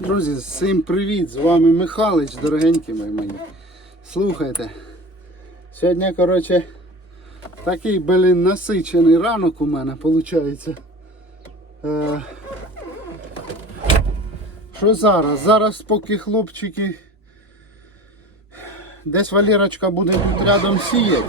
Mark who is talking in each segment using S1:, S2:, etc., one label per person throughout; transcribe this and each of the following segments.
S1: Друзі, всім привіт! З вами Михалич, дорогенькі мої мої. Слухайте. Сьогодні, коротше, такий, блін, насичений ранок у мене виходить. Е, що зараз? Зараз поки хлопчики. Десь Валерочка буде тут рядом сіяти.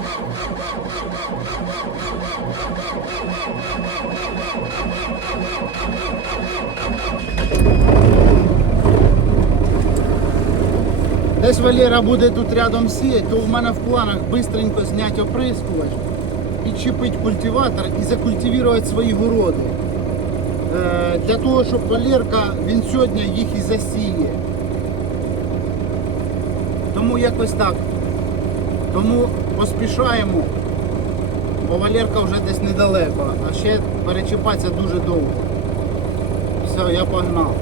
S1: Десь Валера буде тут рядом сіяти, то в мене в планах швидко зняти оприскувач, підчепити культиватор і закультивувати свої городи. Е, для того, щоб Валерка, він сьогодні їх і засіє. Тому якось так. Тому поспішаємо, бо Валерка вже десь недалеко, а ще перечіпатися дуже довго. Все, я погнав.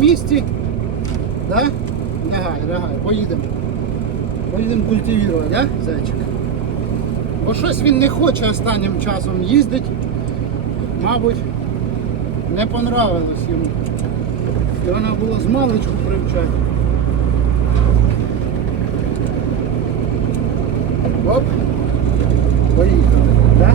S1: Місці. Да? Лягай, лягай, поїдемо. Поїдемо культивувати, да, зайчик? Бо щось він не хоче останнім часом їздити. Мабуть, не понравилось йому. Його треба було з маличку привчати. Оп. Поїхали, да? Да?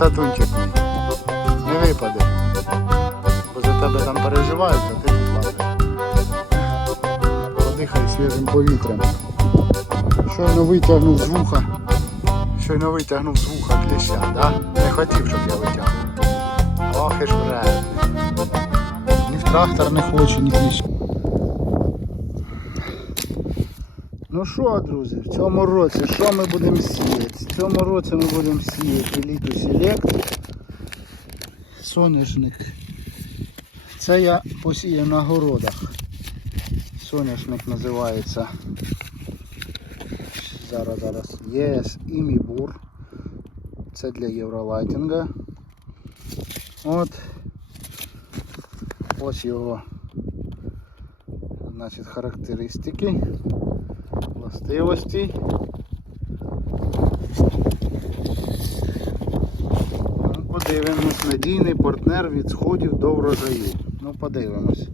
S1: Красотунчик мій. Не випаде. Бо за тебе там переживають, а ти тут ладно. подихай свіжим повітрям. Щойно витягнув з вуха. Щойно витягнув з вуха кліща, да? Не хотів, щоб я витягнув. Ох і ж вредний. Ні в трактор не хоче, ні кліщ. Ну що, друзі, в цьому році що ми будемо сіяти? В цьому році ми будемо сіяти еліту Select соняшник. Це я посіяв на городах. Соняшник називається. Зараз, зараз. Єс імібур. Це для євролайтінга. От. Ось його значить, характеристики, властивості. Подивимось, надійний партнер від сходів до врожаю. Ну, подивимось.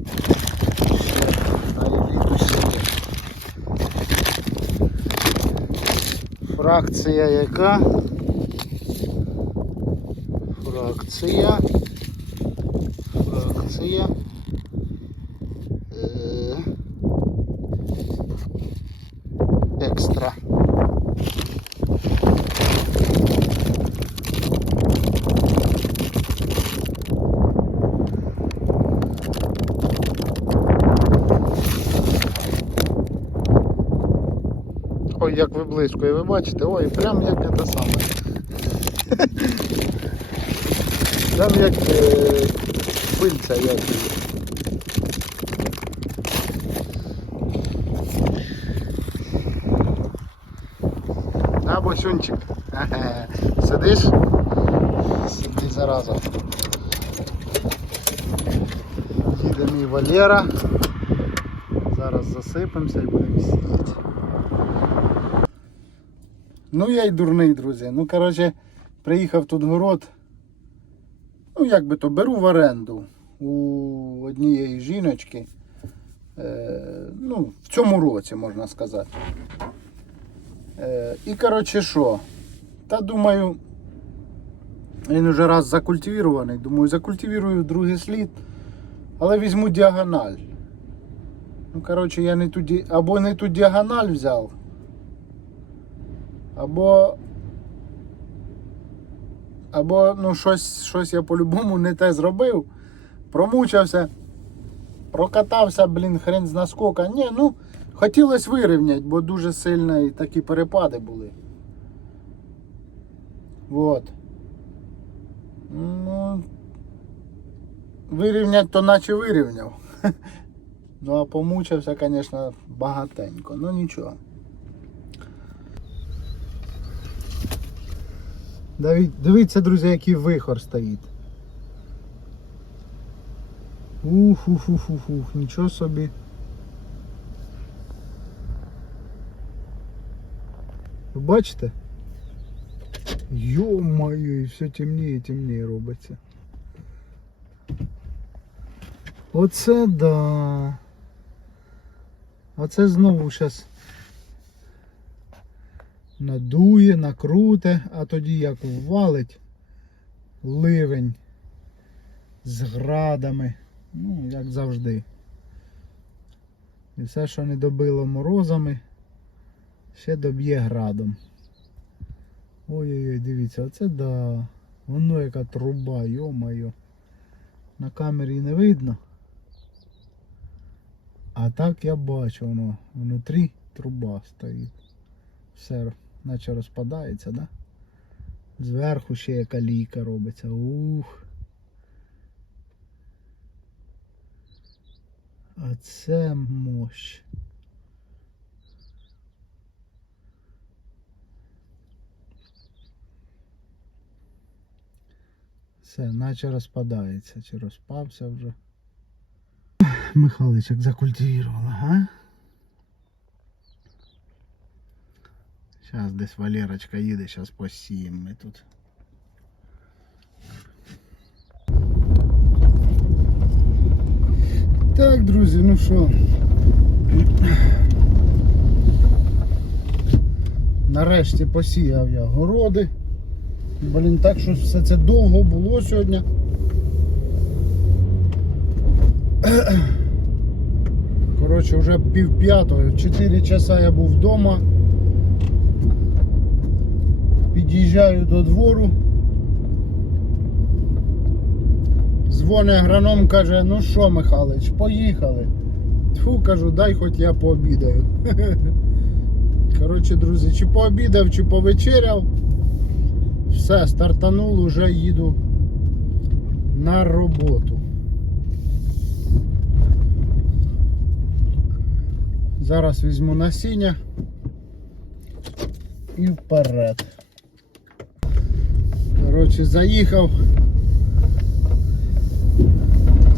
S1: Фракція яка? Фракція. Фракція. Е, Екстра. Ой, як ви близько, і ви бачите, ой, прям як це саме. Прям як е, пильця як. А, босюнчик. Сидиш? Сиди зараза. Їде мій Валера. Зараз засипемося і будемо сидіти. Ну я й дурний, друзі. Ну, коротше, приїхав тут город. Ну, як би то, беру в оренду у однієї жіночки. Е, ну, в цьому році, можна сказати. Е, і коротше що? Та думаю, він вже раз закультивірований. Думаю, закультивірую другий слід, але візьму діагональ. Ну, коротше, я не ту, або не ту діагональ взяв, або. Або ну, щось, щось я по-любому не те зробив. Промучився, прокатався, блін, хрен з наскока. Ні, ну, хотілося вирівняти, бо дуже сильно і такі перепади були. Вот. Ну, вирівняти то наче вирівняв. Ну а помучився, звісно, багатенько. Ну нічого. Дивіться, друзі, який вихор стоїть. ух ух ух ух ух нічого собі. Ви бачите? Йо-моє, і все темніє і темніє робиться. Оце да. Оце знову зараз надує, накруте, а тоді як ввалить ливень з градами, ну, як завжди. І все, що не добило морозами, ще доб'є градом. Ой-ой-ой, дивіться, оце да. Воно яка труба, йо-моє. На камері не видно. А так я бачу, воно внутрі труба стоїть. Все, наче розпадається, да? Зверху ще яка лійка робиться. Ух. А це мощ. Все, наче розпадається, чи розпався вже. Михаличок закультивувала, га? Зараз десь Валерочка їде, зараз посіємо ми тут. Так, друзі, ну що. Нарешті посіяв я городи. Блін, так що все це довго було сьогодні. Коротше. Вже пів п'ятого, в 4 часа я був вдома. Під'їжджаю до двору. Дзвоне агроном, каже, ну що, Михайлович, поїхали. Тьфу, кажу, дай хоч я пообідаю. Коротше, друзі, чи пообідав, чи повечеряв. Все, стартанув, уже їду на роботу. Зараз візьму насіння і вперед. Коротше, заїхав.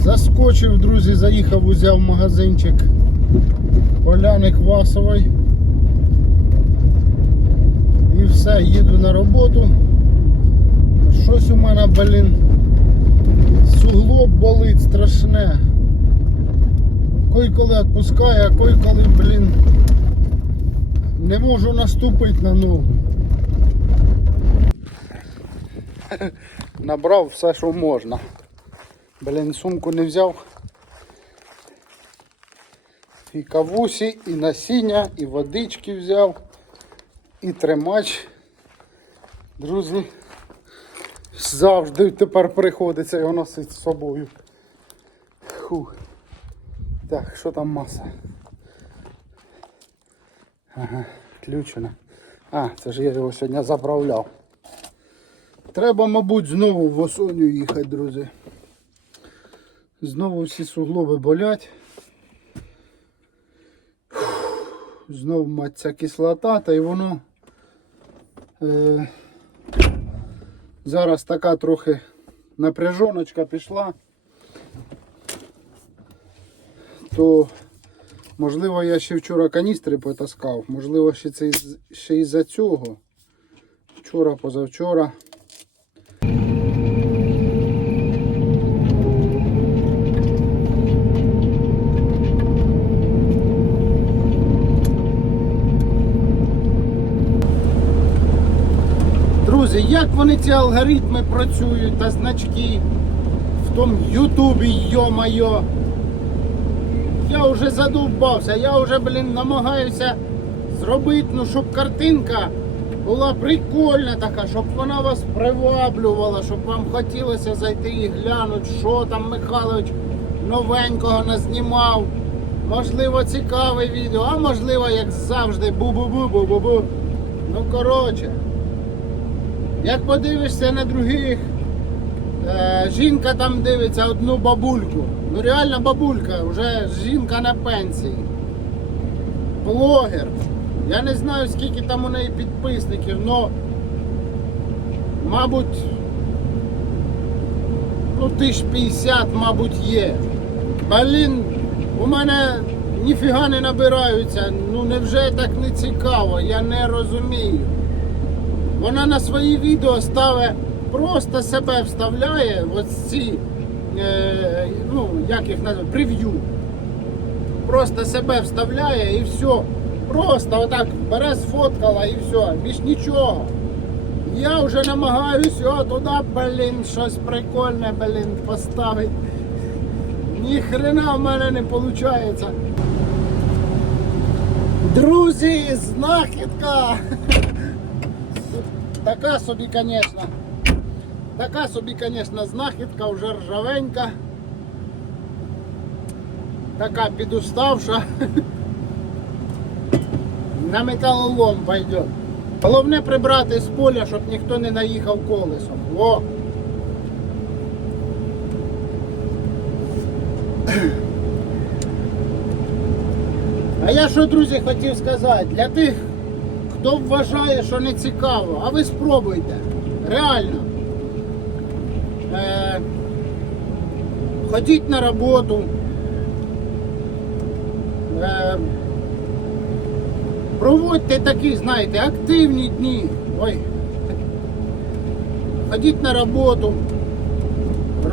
S1: Заскочив, друзі, заїхав, узяв магазинчик Поляни Квасової. І все, їду на роботу. Щось у мене, блін, суглоб болить страшне. Кой коли відпускає, а кой коли, блін, не можу наступити на ногу. Набрав все, що можна. Блін, сумку не взяв. І кавусі, і насіння, і водички взяв, і тримач. Друзі, завжди тепер приходиться його носити з собою. Фух. Так, що там маса? Ага, включено. А, це ж я його сьогодні заправляв. Треба, мабуть, знову в осоню їхати, друзі. Знову всі суглоби болять. Знову мать ця кислота, та й воно е, зараз така трохи напряжоночка пішла. То можливо я ще вчора каністри потаскав, можливо ще це ще із-за цього. Вчора, позавчора. Друзі, як вони ці алгоритми працюють та значки в тому Ютубі, йо-майо. Я вже задовбався, я вже, блін, намагаюся зробити, ну, щоб картинка була прикольна така, щоб вона вас приваблювала, щоб вам хотілося зайти і глянути, що там Михайлович новенького назнімав. Можливо, цікаве відео, а можливо, як завжди, бу-бу-бу-бу-бу-бу. Ну, коротше. Як подивишся на других, е, жінка там дивиться одну бабульку. Ну реально бабулька, вже жінка на пенсії. Блогер. Я не знаю скільки там у неї підписників, але мабуть ну тисяч 50, мабуть, є. Блін, у мене ніфіга не набираються. Ну невже так не цікаво? Я не розумію. Вона на свої відео ставить, просто себе вставляє ось ці, е, ну, як їх називають, прев'ю. Просто себе вставляє і все. Просто отак бере, сфоткала і все, більш нічого. Я вже намагаюся о, туди, блін, щось прикольне, блін, поставити. Ні хрена в мене не виходить. Друзі, знахідка! Така собі, звісно. Така собі, звісно, знахідка вже ржавенька. Така підуставша. На металолом пойде. Головне прибрати з поля, щоб ніхто не наїхав колесом. О! А я що, друзі, хотів сказати, для тих, хто вважає, що не цікаво, а ви спробуйте. Реально. Е, ходіть на роботу. Е, проводьте такі, знаєте, активні дні. Ой. Ходіть на роботу.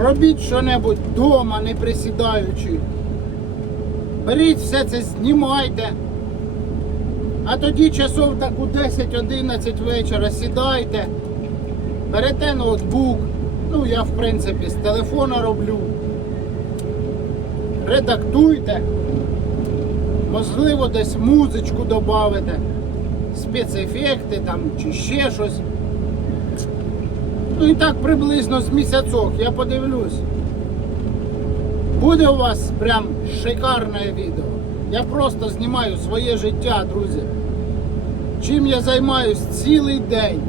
S1: Робіть що-небудь вдома, не присідаючи. Беріть все це, знімайте. А тоді часов так у 10-11 вечора сідайте, берете ноутбук. Ну, я в принципі з телефона роблю. Редактуйте. Можливо, десь музичку додавите, спецефекти там чи ще щось. Ну і так приблизно з місяцок, я подивлюсь. Буде у вас прям шикарне відео. Я просто знімаю своє життя, друзі. Чим я займаюсь цілий день.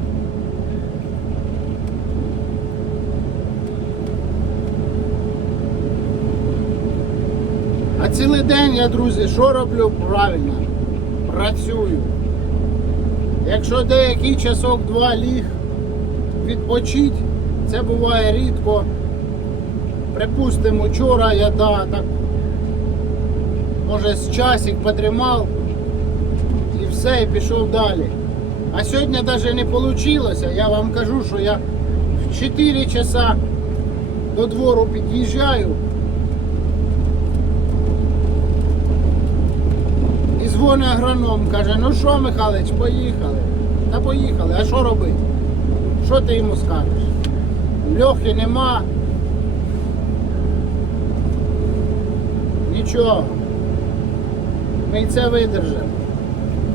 S1: А цілий день я, друзі, що роблю правильно? Працюю. Якщо деякий часок-два ліг відпочить, це буває рідко. Припустимо, вчора я да, так, може з часик потримав і все, і пішов далі. А сьогодні навіть не вийшло. Я вам кажу, що я в 4 часа до двору під'їжджаю. І дзвонить агроном, каже, ну що, Михайлович, поїхали. Та поїхали, а що робити? Що ти йому скажеш? Льохи нема. Нічого. Ми це видержимо.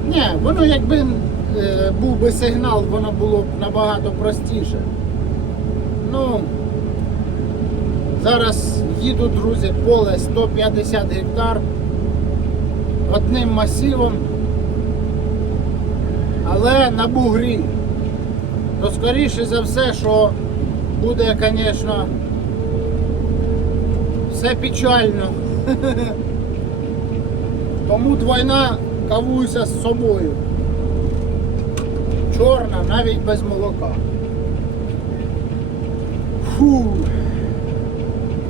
S1: Ні, воно якби е, був би сигнал, воно було б набагато простіше. Ну, зараз їду, друзі, поле 150 гектар одним масивом, але на бугрі. То скоріше за все, що буде, звісно, все печально. Тому двойна кавуйся з собою. Чорна, навіть без молока. Фу.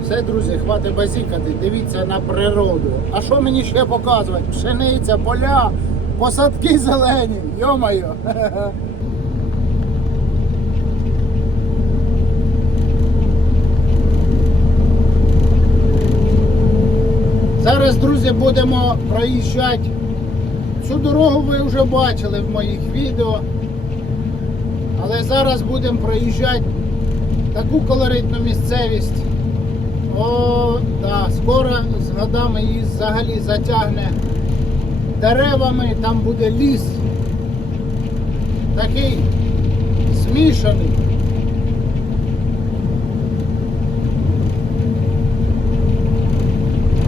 S1: Все, друзі, хватить базікати, дивіться на природу. А що мені ще показувати? Пшениця, поля, посадки зелені, йо-моє. Зараз, друзі, будемо проїжджати. Цю дорогу ви вже бачили в моїх відео. Але зараз будемо проїжджати таку колоритну місцевість. О, да, скоро з годами її взагалі затягне деревами, там буде ліс. Такий змішаний.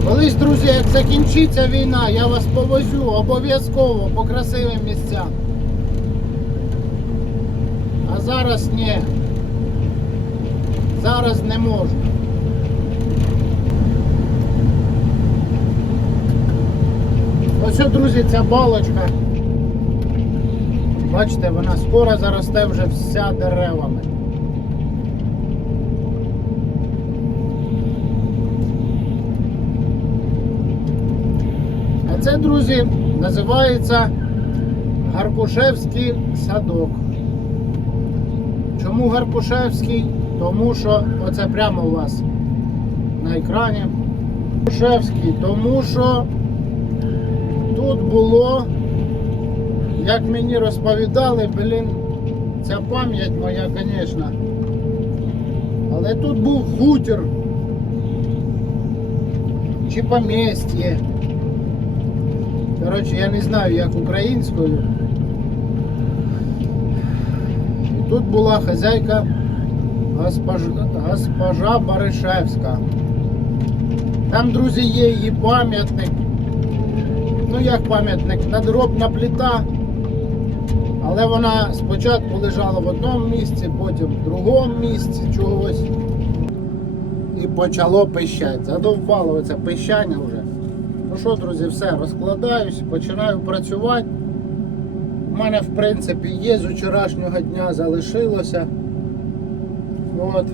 S1: Колись, друзі, як закінчиться війна, я вас повозю обов'язково по красивим місцям. А зараз ні. Зараз не можна. Ось, друзі, ця балочка. Бачите, вона скоро заросте вже вся деревами. Це, друзі, називається Гаркушевський садок. Чому Гаркушевський? Тому що оце прямо у вас на екрані. Гаркушевський, тому що тут було, як мені розповідали, блін, ця пам'ять моя, звісно. Але тут був хутір чи поместье. Коротше, я не знаю, як українською. І тут була хазяйка госпожа, госпожа Баришевська. Там, друзі, є її пам'ятник. Ну як пам'ятник, надробна плита. Але вона спочатку лежала в одному місці, потім в другому місці чогось. І почало пищати. Задовбало оце пищання вже. Ну що, друзі, все, розкладаюсь, починаю працювати. У мене, в принципі, є з вчорашнього дня залишилося. От,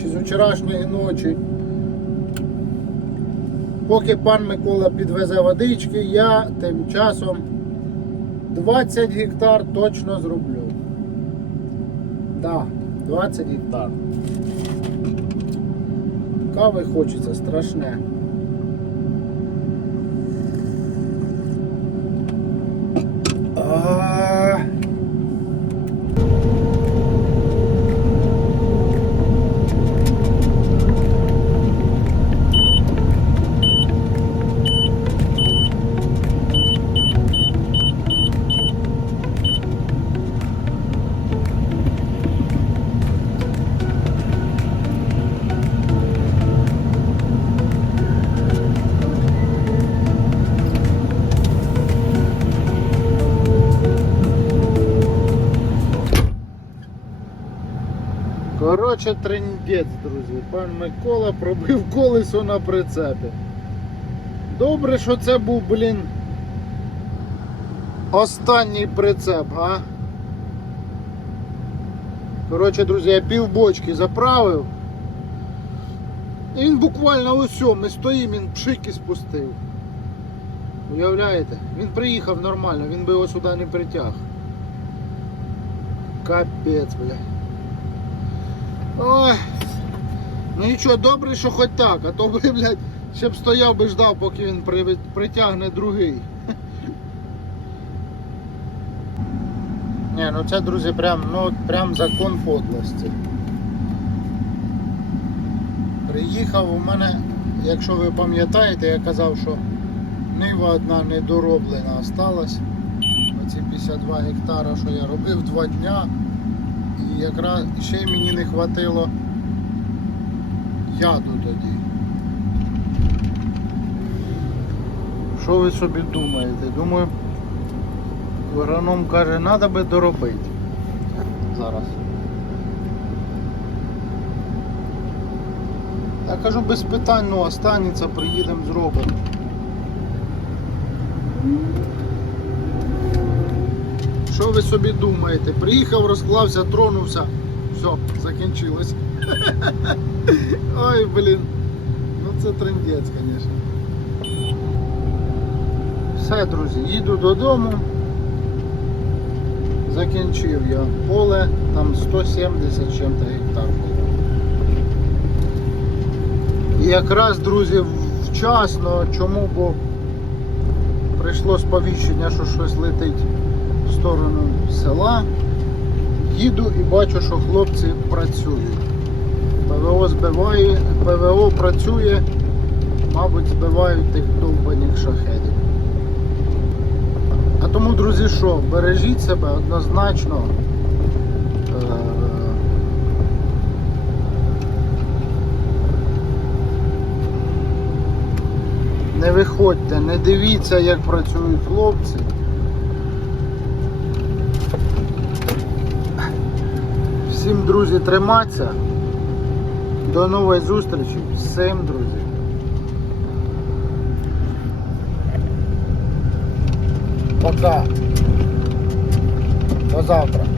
S1: чи з вчорашньої ночі. Поки пан Микола підвезе водички, я тим часом 20 гектар точно зроблю. Да, 20 гектар. Кави хочеться страшне.
S2: Коротше, трендець, друзі. Пан Микола пробив колесо на прицепі. Добре, що це був, блін. Останній прицеп, а? Коротше, друзі, я пів бочки заправив. І він буквально ось ми стоїмо, він пшик і спустив. Уявляєте? Він приїхав нормально, він би його сюди не притяг. Капець, бля. Ой. Ну нічого, добре, що хоч так, а то би, блядь, ще б стояв би ждав, поки він при- притягне другий. Ні, ну це, друзі, прям, ну, прям закон подлості. Приїхав у мене, якщо ви пам'ятаєте, я казав, що нива одна недороблена осталась. Оці 52 гектара, що я робив два дня. І якраз ще мені не хватило яду тоді. Що ви собі думаєте? Думаю, агроном каже, треба би доробити. Зараз. Я кажу, без питань, ну останеться, приїдемо, зробимо. Що ви собі думаєте? Приїхав, розклався, тронувся. Все, закінчилось. Ой, блін. Ну це трендець, звісно. Все, друзі, їду додому. Закінчив я поле, там 170 чим-то гектар було. І якраз, друзі, вчасно, чому, бо прийшло сповіщення, що щось летить сторону села. Їду і бачу, що хлопці працюють. ПВО збиває, ПВО працює, мабуть, збивають тих довбаних шахедів. А тому, друзі, що, бережіть себе однозначно. Е, Не виходьте, не дивіться, як працюють хлопці. Всім, друзі, триматися. До нової зустрічі. Всім, друзі. Пока. До завтра.